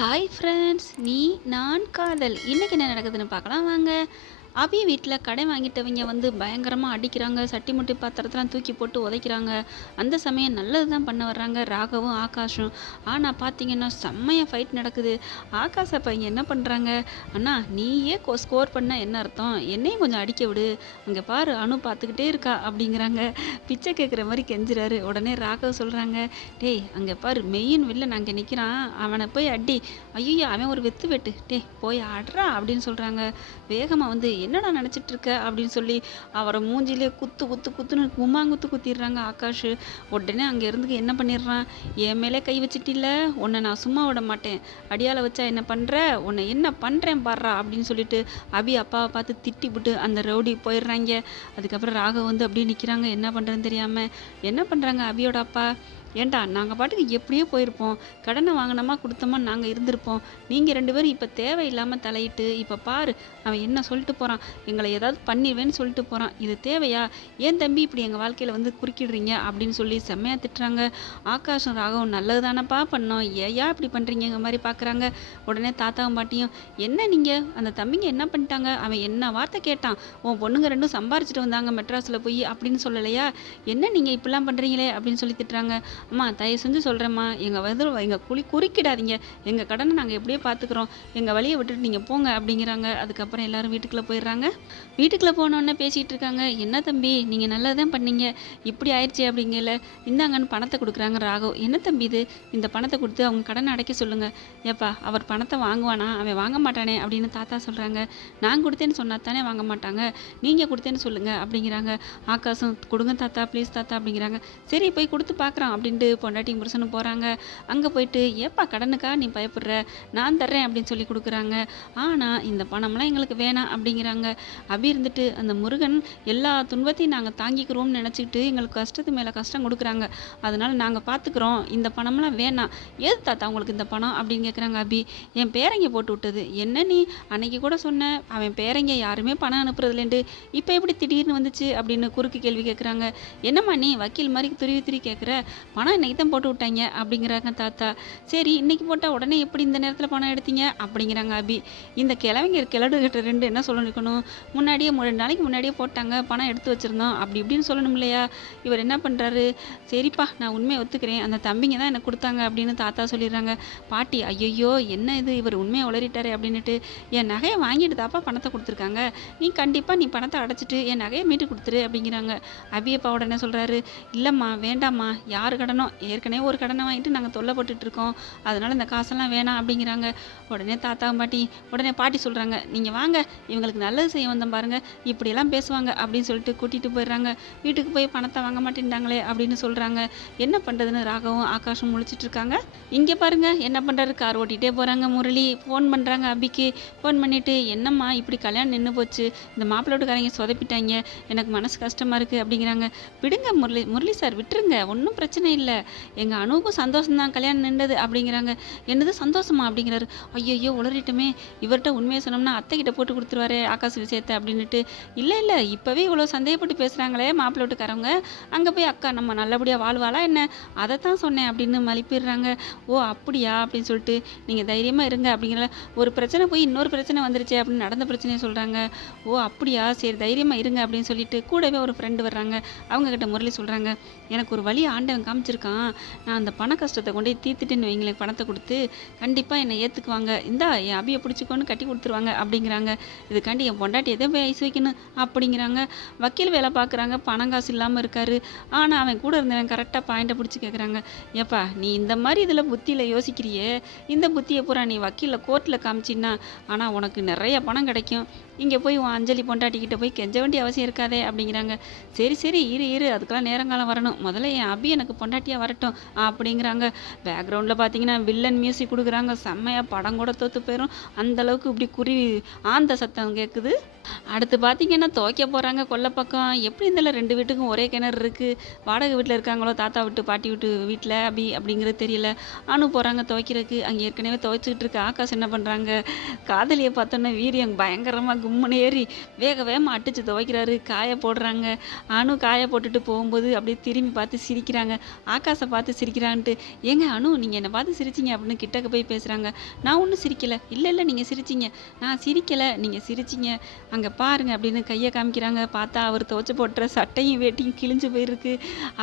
Hi friends நீ நான் காதல். இன்றைக்கி என்ன நடக்குதுன்னு பார்க்கலாம். வாங்க. அபி வீட்டில் கடை வாங்கிட்டவங்க வந்து பயங்கரமாக அடிக்கிறாங்க. சட்டி முட்டி பாத்திரத்தெலாம் தூக்கி போட்டு உதைக்கிறாங்க. அந்த சமயம் நல்லது தான் பண்ண வர்றாங்க. ராகவும் ஆகாஷும். ஆனால் பார்த்தீங்கன்னா செம்மையாக ஃபைட் நடக்குது. ஆகாஷ் அப்போ இங்கே என்ன பண்ணுறாங்க அண்ணா நீயே ஸ்கோர் பண்ண என்ன அர்த்தம்? என்னையும் கொஞ்சம் அடிக்க விடு. அங்கே பாரு அனு பார்த்துக்கிட்டே இருக்கா அப்படிங்கிறாங்க. பிச்சை கேட்குற மாதிரி கெஞ்சுறாரு. உடனே ராகவ் சொல்கிறாங்க டேய் அங்கே பாரு மெயின் வில்ல அங்கே நிற்கிறான் அவனை போய் அடி. ஐயோ அவன் ஒரு வெத்து வெட்டு. டே போய் ஆடுறா அப்படின்னு சொல்கிறாங்க வேகமாக வந்து என்னடா நினச்சிட்டு இருக்க அப்படின்னு சொல்லி அவரை மூஞ்சிலே குத்து குத்து குத்துன்னு கும்மாங்குத்து குத்திடுறாங்க ஆகாஷ். உடனே அங்கே இருந்து என்ன பண்ணிடுறான்? என் மேலே கை வச்சிட்டில்ல? உன்னை நான் சும்மா விட மாட்டேன். அடியால வச்சா என்ன பண்ணுற உன்னை என்ன பண்ணுறேன் பாடுறா அப்படின்னு சொல்லிட்டு அபி அப்பாவை பார்த்து திட்டி விட்டு அந்த ரவுடி போயிடுறாங்க. அதுக்கப்புறம் ராகவ் வந்து அப்படியே நிற்கிறாங்க என்ன பண்ணுறதுன்னு தெரியாமல் என்ன பண்ணுறாங்க அபியோட அப்பா? ஏன்டா நாங்கள் பாட்டுக்கு எப்படியோ போயிருப்போம். கடனை வாங்கினோமா கொடுத்தோமா நாங்கள் இருந்திருப்போம். நீங்கள் ரெண்டு பேரும் இப்போ தேவையில்லாமல் தலையிட்டு இப்போ பாரு அவன் என்ன சொல்லிட்டு போகிறான் எங்களை ஏதாவது பண்ணிடுவேன்னு சொல்லிட்டு போகிறான் இது தேவையா? ஏன் தம்பி இப்படி எங்கள் வாழ்க்கையில் வந்து குறுக்கிடுறீங்க? அப்படின்னு சொல்லி செம்மையாக திட்டுறாங்க. ஆகாஷம் ராகவும் நல்லது தானப்பா பண்ணோம். ஏயா இப்படி பண்ணுறீங்க மாதிரி பார்க்குறாங்க உடனே தாத்தாவும் பாட்டியும் என்ன நீங்கள் அந்த தம்பிங்க என்ன பண்ணிட்டாங்க? அவன் என்ன வார்த்தை கேட்டான்? உன் பொண்ணுங்க ரெண்டும் சம்பாரிச்சிட்டு வந்தாங்க மெட்ராஸில் போய் அப்படின்னு சொல்லலையா? என்ன நீங்கள் இப்படிலாம் பண்ணுறீங்களே அப்படின்னு சொல்லி திட்டுறாங்க. அம்மா தயவு செஞ்சு சொல்கிறேம்மா எங்கள் வந்து எங்கள் குழி குறுக்கிடாதீங்க. எங்கள் கடனை நாங்கள் எப்படியே பார்த்துக்குறோம் எங்கள் வழியை விட்டுட்டு நீங்கள் போங்க அப்படிங்கிறாங்க. அதுக்கப்புறம் எல்லாரும் வீட்டுக்குள்ளே போயிடுறாங்க. வீட்டுக்குள்ளே போனோன்னே பேசிகிட்டு இருக்காங்க. என்ன தம்பி நீங்கள் நல்லா தான் பண்ணீங்க. இப்படி ஆயிடுச்சு அப்படிங்கல. இந்தாங்கன்னு பணத்தை கொடுக்குறாங்க ராகவ். என்ன தம்பி இது? இந்த பணத்தை கொடுத்து அவங்க கடனை அடைக்க சொல்லுங்கள் ஏப்பா அவர் பணத்தை வாங்குவானா? அவன் வாங்க மாட்டானே? அப்படின்னு தாத்தா சொல்கிறாங்க நான் கொடுத்தேன்னு சொன்னா தானே வாங்க மாட்டாங்க. நீங்கள் கொடுத்தேன்னு சொல்லுங்கள் அப்படிங்கிறாங்க. ஆகாசம் கொடுங்க தாத்தா ப்ளீஸ் தாத்தா. அப்படிங்கிறாங்க. சரி போய் கொடுத்து பார்க்குறான் அப்படின்னு ஃப்ரெண்டு பொண்டாட்டி புருஷனும் போகிறாங்க அங்கே போயிட்டு ஏப்பா கடனுக்கா? நீ பயப்படுற. நான் தர்றேன் அப்படின்னு சொல்லி கொடுக்குறாங்க. ஆனால் இந்த பணம்லாம் எங்களுக்கு வேணாம் அப்படிங்கிறாங்க. அப்படி இருந்துட்டு அந்த முருகன் எல்லா துன்பத்தையும் நாங்கள் தாங்கிக்கிறோம்னு நினச்சிக்கிட்டு எங்களுக்கு கஷ்டத்து மேலே கஷ்டம் கொடுக்குறாங்க. அதனால் நாங்கள் பார்த்துக்குறோம் இந்த பணம்லாம் வேணாம். ஏது தாத்தா உங்களுக்கு இந்த பணம்? அப்படின்னு கேட்குறாங்க அபி. என் பேரங்க போட்டு விட்டது. என்ன நீ? அன்னைக்கு கூட சொன்ன. அவன் பேரங்க யாருமே பணம் அனுப்புறதுலேண்டு இப்போ எப்படி திடீர்னு வந்துச்சு? அப்படின்னு குறுக்கு கேள்வி கேட்குறாங்க என்னம்மா நீ வக்கீல் மாதிரி துருவி துருவி கேட்குற பணம் இன்னைக்கு தான் போட்டு விட்டாங்க அப்படிங்கிறாங்க தாத்தா. சரி இன்னைக்கு போட்டால் உடனே எப்படி இந்த நேரத்தில் பணம் எடுத்தீங்க? அப்படிங்கிறாங்க அபி. இந்த கிழவங்க கிழடுகிட்ட ரெண்டு என்ன சொல்லணும் முன்னாடியே மூணு நாளைக்கு முன்னாடியே போட்டாங்க பணம் எடுத்து வச்சுருந்தோம் அப்படி இப்படின்னு சொல்லணும் இல்லையா? இவர் என்ன பண்ணுறாரு சரிப்பா நான் உண்மையை ஒத்துக்கிறேன். அந்த தம்பிங்க தான் எனக்கு கொடுத்தாங்க அப்படின்னு தாத்தா சொல்லிடுறாங்க. பாட்டி ஐயையோ என்ன இது? இவர் உண்மையை உளறிட்டாரு அப்படின்னுட்டு என் நகையை வாங்கிட்டு தாப்பா பணத்தை கொடுத்துருக்காங்க. நீ கண்டிப்பாக நீ பணத்தை அடைச்சிட்டு என் நகையை மீட்டு கொடுத்துரு அப்படிங்கிறாங்க. அபியப்பா உடனே சொல்கிறாரு இல்லைம்மா வேண்டாம்மா யாருக்கு கடனோ ஏற்கனவே ஒரு கடனை வாங்கிட்டு நாங்கள் தொல்லைப்பட்டுட்டு இருக்கோம் அதனால் இந்த காசெல்லாம் வேணாம் அப்படிங்கிறாங்க. உடனே தாத்தா பாட்டி உடனே பாட்டி சொல்கிறாங்க நீங்கள் வாங்க இவங்களுக்கு நல்லது செய்ய வந்தோம் பாருங்கள் இப்படியெல்லாம் பேசுவாங்க அப்படின்னு சொல்லிட்டு கூட்டிகிட்டு போயிடுறாங்க. வீட்டுக்கு போய் பணத்தை வாங்க மாட்டேன்ட்டாங்களே அப்படின்னு சொல்கிறாங்க என்ன பண்ணுறதுன்னு ராகவும் ஆகாஷும் முழிச்சிட்டு இருக்காங்க இங்கே பாருங்கள் என்ன பண்ணுறாரு கார் ஓட்டிகிட்டே போகிறாங்க முரளி. ஃபோன் பண்ணுறாங்க அபிக்கு. ஃபோன் பண்ணிவிட்டு என்னம்மா இப்படி கல்யாணம் நின்று போச்சு. இந்த மாப்பிள்ளோட்டுக்காரங்க சொதப்பிட்டாங்க. எனக்கு மனசு கஷ்டமாக இருக்குது அப்படிங்கிறாங்க. விடுங்க முரளி முரளி சார் விட்டுருங்க. ஒன்றும் பிரச்சனை இல்லை. எங்கள் அணுவுக்கும் சந்தோஷம் தான் கல்யாணம் நின்றது அப்படிங்கிறாங்க. என்னது சந்தோஷமா அப்படிங்கிறாரு. ஐயோ உளறிட்டுமே. இவர்கிட்ட உண்மையை சொன்னோம்னா அத்தைக்கிட்ட போட்டு கொடுத்துருவாரு ஆகாஷ் விஷயத்தை அப்படின்னுட்டு. இல்லை இல்லை இப்போவே இவ்வளோ சந்தேகப்பட்டு பேசுகிறாங்களே மாப்பிள்ளை வீட்டுக்காரவங்க. அங்கே போய் அக்கா நம்ம நல்லபடியாக வாழ்வாளா என்ன? அதை தான் சொன்னேன் அப்படின்னு மலிப்பிடுறாங்க. ஓ அப்படியா? அப்படின்னு சொல்லிட்டு நீங்கள் தைரியமாக இருங்க அப்படிங்கிற ஒரு பிரச்சனை போய் இன்னொரு பிரச்சனை வந்துருச்சு அப்படின்னு நடந்த பிரச்சனையை சொல்கிறாங்க ஓ அப்படியா? சரி தைரியமாக இருங்க அப்படின்னு சொல்லிட்டு கூடவே ஒரு ஃப்ரெண்டு வர்றாங்க. அவங்கக்கிட்ட முரளி சொல்கிறாங்க எனக்கு ஒரு வழி ஆண்டவன் நினச்சிருக்கான் நான் அந்த பண கஷ்டத்தை கொண்டு போய் தீர்த்துட்டுன்னு வைங்களேன் பணத்தை கொடுத்து. கண்டிப்பாக என்னை ஏற்றுக்குவாங்க இந்தா என் அபியை பிடிச்சிக்கோன்னு கட்டி கொடுத்துருவாங்க அப்படிங்கிறாங்க. இதுக்காண்டி என் பொண்டாட்டி எதை போய் ஐஸ் வைக்கணும் அப்படிங்கிறாங்க. வக்கீல் வேலை பார்க்குறாங்க பணம் காசு இல்லாமல் இருக்காரு. ஆனால் அவன் கூட இருந்தவன் கரெக்டாக பாயிண்ட்டை பிடிச்சி கேட்குறாங்க ஏப்பா நீ இந்த மாதிரி இதில் புத்தியில் யோசிக்கிறியே? இந்த புத்தியை பூரா நீ வக்கீலில் கோர்ட்டில் காமிச்சின்னா ஆனால் உனக்கு நிறைய பணம் கிடைக்கும். இங்கே போய் உன் அஞ்சலி பொண்டாட்டிக்கிட்ட போய் கெஞ்ச வேண்டிய அவசியம் இருக்காதே அப்படிங்கிறாங்க. சரி சரி இரு இரு அதுக்கெல்லாம் நேரங்காலம் வரணும். முதல்ல என் அபி எனக்கு பொண்டாட்டியாக வரட்டும் அப்படிங்கிறாங்க. பேக்ரவுண்டில் பார்த்தீங்கன்னா வில்லன் மியூசிக் கொடுக்குறாங்க. செம்மையாக படம் கூட தோற்று போயிடும் அந்தளவுக்கு இப்படி குருவி ஆந்த சத்தம் கேட்குது அடுத்து பார்த்தீங்கன்னா துவைக்க போகிறாங்க கொல்லை பக்கம். எப்படி இருந்தாலும் ரெண்டு வீட்டுக்கும் ஒரே கிணறு இருக்குது வாடகை வீட்டில் இருக்காங்களோ தாத்தா விட்டு பாட்டி விட்டு வீட்டில் அப்படி அப்படிங்கிறது தெரியல. அணு போகிறாங்க துவைக்கிறதுக்கு. அங்கே ஏற்கனவே துவைச்சிக்கிட்டு இருக்க ஆகாஷ் என்ன பண்ணுறாங்க காதலியை பார்த்தோன்னே வீரியம் பயங்கரமாக கும்முன்னு ஏறி வேக வேகமாக அட்டிச்சு துவைக்கிறாரு. காய போடுறாங்க. அணு காய போட்டுட்டு போகும்போது அப்படியே திரும்பி பார்த்து சிரிக்கிறாங்க. ஆகாஷை பார்த்து சிரிக்கிறான்ட்டு. ஏங்க அனு நீங்கள் என்னை பார்த்து சிரிச்சிங்க அப்படின்னு கிட்டக்க போய் பேசுகிறாங்க நான் ஒன்றும் சிரிக்கலை. இல்லை இல்லை நீங்கள் சிரிச்சிங்க. நான் சிரிக்கலை. நீங்கள் சிரிச்சிங்க. அங்கே பாருங்க அப்படின்னு கையை காமிக்கிறாங்க. பார்த்தா அவர் துவச்சி போட்டுற சட்டையும் வேட்டியும் கிழிஞ்சு போயிருக்கு.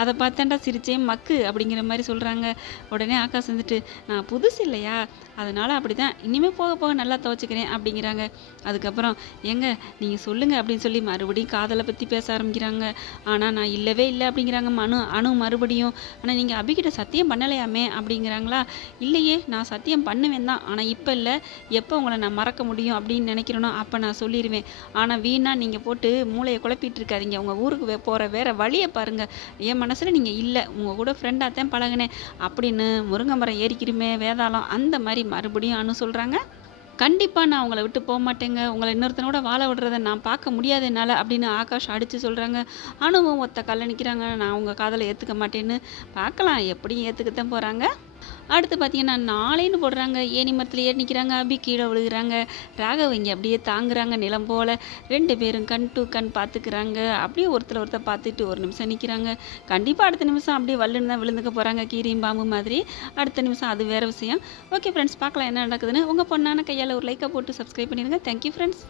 அதை பார்த்தாண்டா சிரிச்சேன் மக்கு அப்படிங்கிற மாதிரி சொல்கிறாங்க உடனே ஆகாஷ் வந்துட்டு நான் புதுசு இல்லையா? அதனால் அப்படி தான் இனிமேல் போக போக நல்லா துவச்சிக்கிறேன் அப்படிங்கிறாங்க. அதுக்கப்புறம் ஏங்க நீங்கள் சொல்லுங்கள் அப்படின்னு சொல்லி மறுபடியும் காதலை பற்றி பேச ஆரம்பிக்கிறாங்க. ஆனால் நான் இல்லவே இல்லை அப்படிங்கிறாங்க மனு அணு மறுபடியும். ஆனால் நீங்கள் அபிகிட்ட சத்தியம் பண்ணலையாமே அப்படிங்கிறாங்களா? இல்லையே நான் சத்தியம் பண்ணுவேன் தான். ஆனால் இப்போ இல்லை. எப்போ உங்களை நான் மறக்க முடியும் அப்படின்னு நினைக்கிறேனோ அப்போ நான் சொல்லிடுவேன் ஆனால் வீணாக நீங்கள் போட்டு மூளையை குழப்பிட்டு இருக்காதீங்க. உங்கள் ஊருக்கு போகிற வேற வழியை பாருங்கள் என் மனசில் நீங்கள் இல்லை. உங்கள் கூட ஃப்ரெண்டாக தான் பழகினேன். அப்படின்னு முருங்கை மரம் ஏறிக்கிருமே வேதாளம். அந்த மாதிரி மறுபடியும் அனு சொல்கிறாங்க கண்டிப்பாக நான் உங்களை விட்டு போக மாட்டேங்க. உங்களை இன்னொருத்தனோட வாழ விடுறத நான் பார்க்க முடியாது என்னால் அப்படின்னு ஆகாஷ் அடித்து சொல்கிறாங்க அனுபவம் ஒத்த கல்ல நிற்கிறாங்க நான் உங்கள் காதலை ஏற்றுக்க மாட்டேன்னு பார்க்கலாம். எப்படியும் ஏற்றுக்கத்தான் போகிறாங்க அடுத்து பார்த்தீங்கன்னா நாளைன்னு போடுறாங்க. ஏணி மரத்தில் ஏறி நிற்கிறாங்க அபி கீழே விழுகிறாங்க. ராகவ இங்கே அப்படியே தாங்குறாங்க நிலம் போல். ரெண்டு பேரும் கண் டு கண் பார்த்துக்கிறாங்க அப்படியே ஒருத்தர் ஒருத்தர் பார்த்துட்டு ஒரு நிமிஷம் நிற்கிறாங்க கண்டிப்பாக அடுத்த நிமிஷம் அப்படியே வல்லுன்னு தான் விழுந்துக்க போகிறாங்க கீரியும் பாம்பு மாதிரி. அடுத்த நிமிஷம் அது வேறு விஷயம். ஓகே ஃப்ரெண்ட்ஸ் பார்க்கலாம் என்ன நடக்குதுன்னு. உங்கள் பொண்ணான கையால் ஒரு லைக்கை போட்டு சப்ஸ்கிரைப் பண்ணிடுங்க. Thank you friends